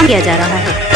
काम किया जा रहा है।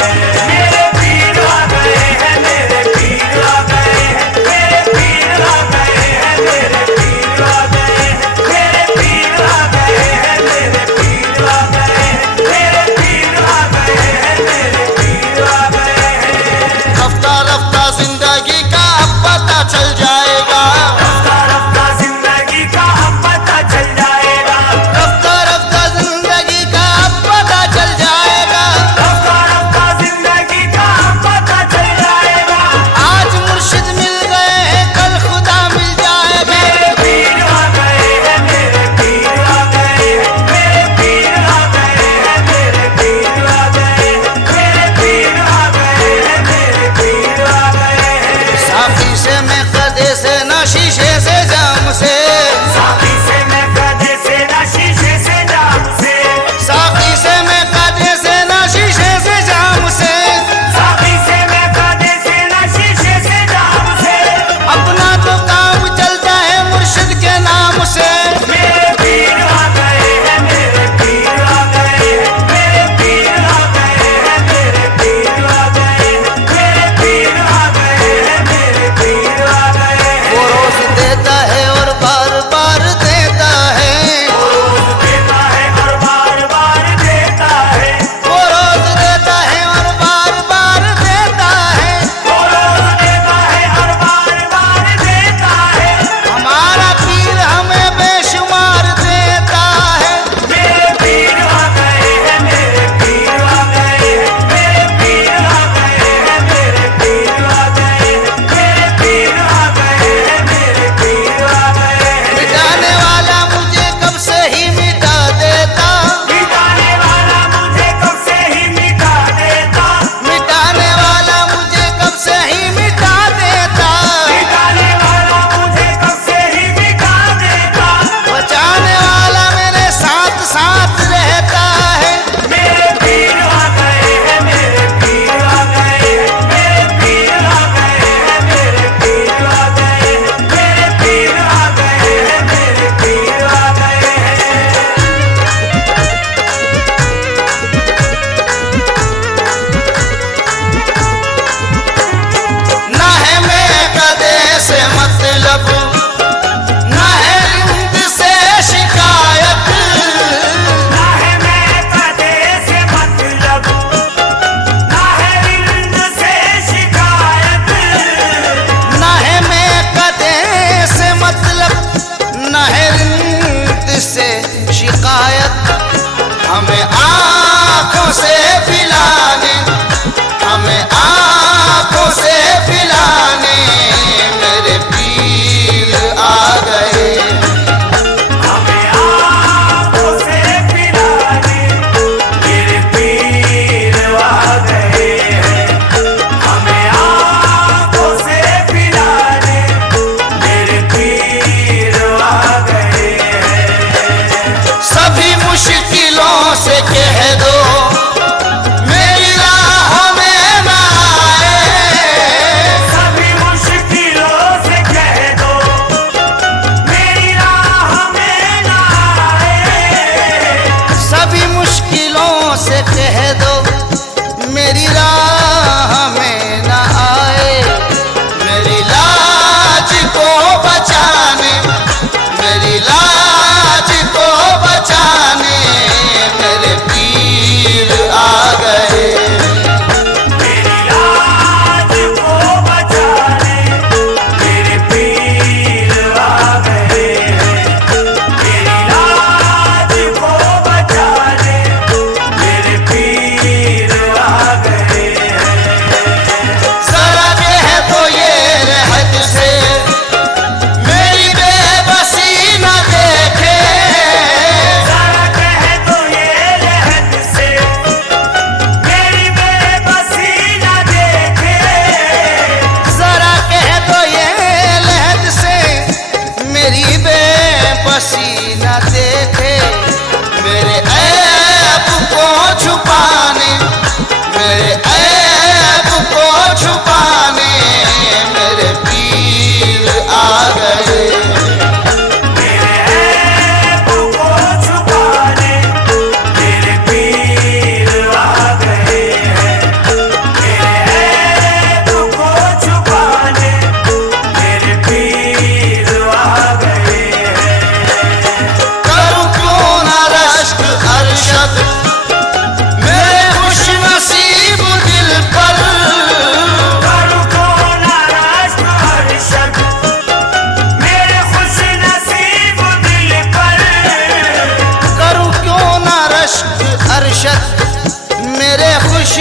खुश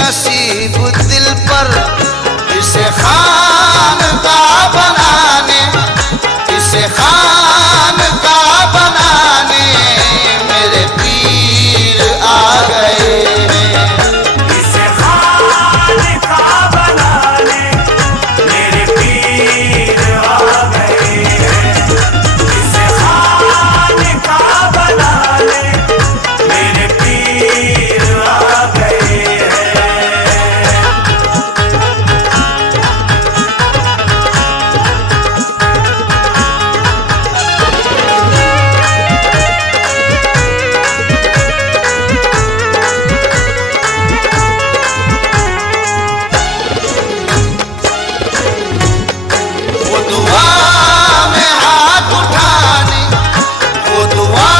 नसीब दिल पर इसे खान का बनाने, इसे खान का बनाने मेरे पीर आ गए हैं। इसे खान का बनाने मेरे पीर आ गए हैं। इसे खान का बनाने मेरे पीर आ गए हैं। वो दुआ में हाथ उठाने, वो दुआ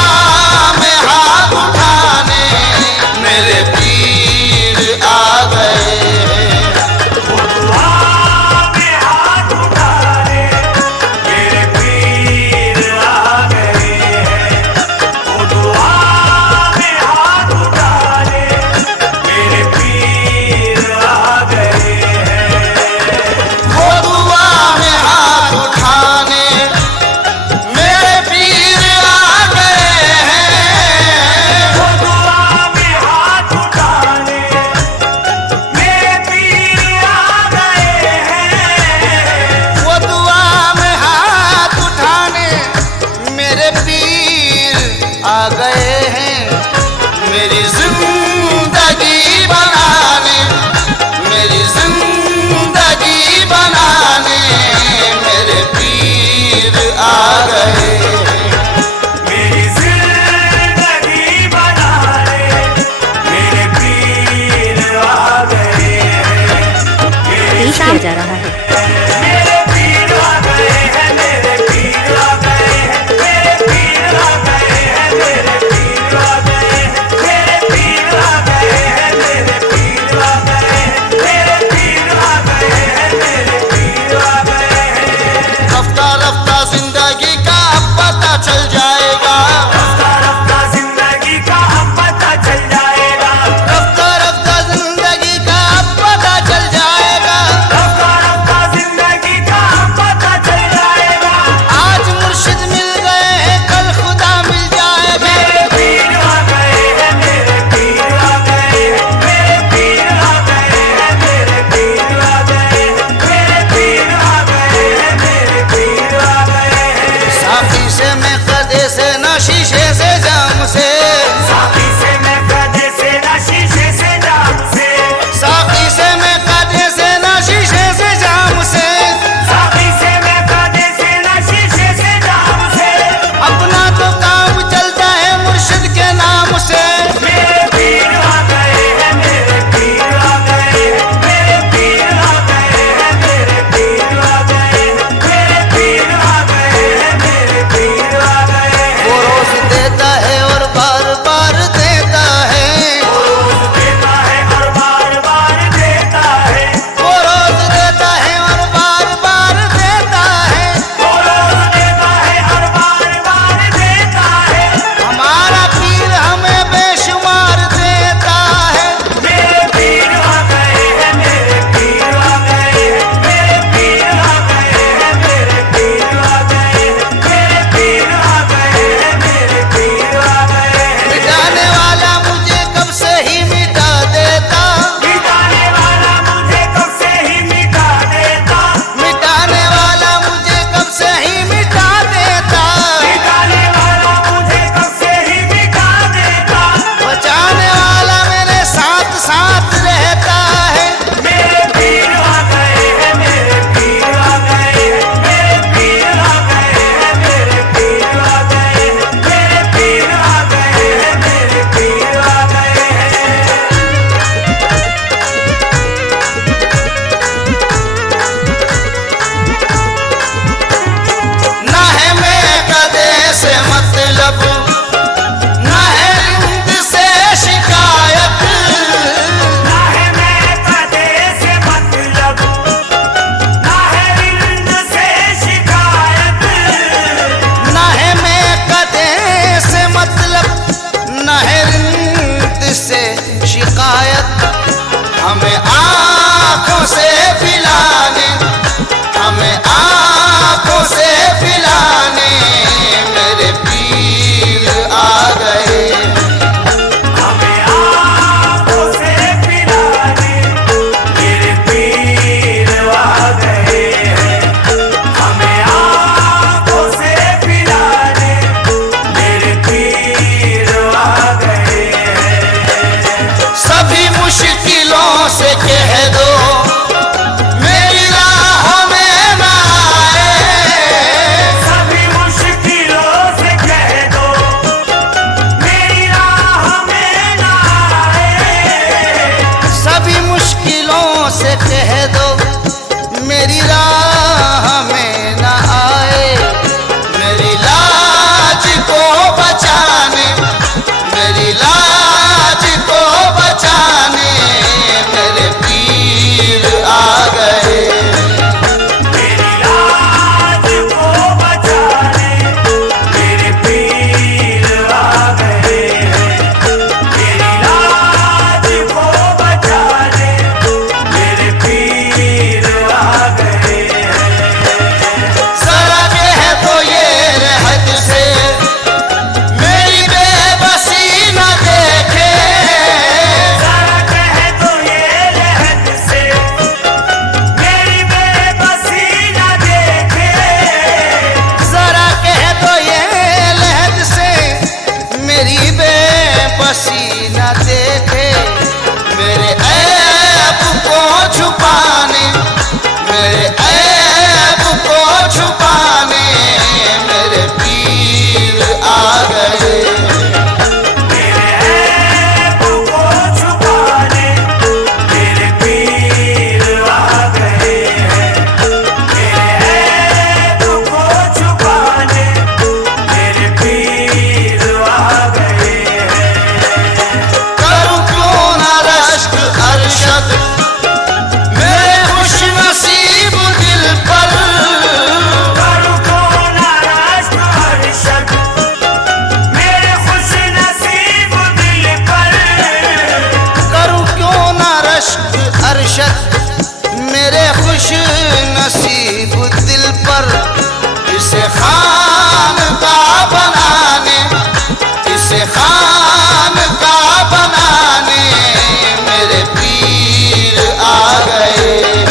में हाथ उठाने मेरे पीर आ गए हैं। वो दुआ में हाथ उठाने मेरे पीर आ गए हैं। वो दुआ में हाथ उठाने मेरे पीर आ गए हैं। वो दुआ में हाथ उठाने मेरे पीर आ गए हैं। वो दुआ में हाथ उठाने मेरे पीर आ गए हैं। वो दुआ में हाथ उठाने मेरे पीर आ गए हैं। मेरी जिंदगी बनाने, मेरी जिंदगी बनाने मेरे पीर आ गए हैं। मेरी जिंदगी बनाने मेरे पीर आ गए हैं। पेश किया जा रहा है। मेरे पीर आ गए हैं। मेरे पीर आ गए हैं। मेरे पीर आ गए हैं। मेरे पीर आ गए हैं। मेरे पीर आ गए हैं। मेरे पीर आ गए हैं। मेरे पीर आ गए हैं। मेरे पीर आ गए हैं। रफ्ता रफ्ता जिंदगी का अब पता चल जाएगा, रफ्ता रफ्ता जिंदगी का अब पता चल जाएगा। रफ्ता रफ्ता जिंदगी का अब पता चल जाएगा। रफ्ता रफ्ता जिंदगी का अब पता चल जाएगा। आज मुर्शिद मिल गए हैं, कल खुदा मिल जाएगा। मेरे पीर आ गए हैं। मेरे पीर आ गए हैं। मेरे पीर आ गए हैं। मेरे पीर आ गए हैं। मेरे पीर आ गए हैं। मेरे पीर आ गए हैं। साथी से मैं कदे से न शीशे से जाम से, साथी से मैं कदे से न शीशे से जाम से, साथी से मैं कदे से न शीशे से जाम से। साथी से मैं कदे से न शीशे से जाम से। अपना तो काम चलता है मुर्शिद के नाम से। मेरे पीर आ गए हैं। मेरे पीर आ गए हैं। मेरे पीर आ गए हैं। मेरे पीर आ गए हैं। मेरे पीर आ गए हैं। मेरे पीर आ गए हैं। वो रोज देता है और बार बार देता है, वो रोज देता है और बार बार देता है। वो रोज देता है और बार बार देता है। वो रोज देता है और बार बार देता है। हमारा पीर हमें बेशुमार देता है। मेरे पीर आ गए हैं। मेरे पीर आ गए हैं। मेरे पीर आ गए हैं। मेरे पीर आ गए हैं। मेरे पीर आ गए हैं। मेरे पीर आ गए हैं। मिटाने वाला मुझे कब से ही मिटा देता, मिटाने वाला मुझे कब से ही मिटा देता। मिटाने वाला मुझे कब से ही मिटा देता। मिटाने वाला मुझे कब से ही मिटा देता। बचाने वाला मेरे साथ साथ रहता है। मेरे पीर आ गए हैं। मेरे पीर आ गए हैं। मेरे पीर आ गए हैं। मेरे पीर आ गए हैं। मेरे पीर आ गए हैं। मेरे पीर आ गए हैं। ना है मैं कदे से मतलब, ना है रिंद से शिकायत, ना है मैं कदे से मतलब, ना है रिंद से शिकायत। ना है मैं कदे से मतलब, ना है रिंद से शिकायत। हमें आंखों से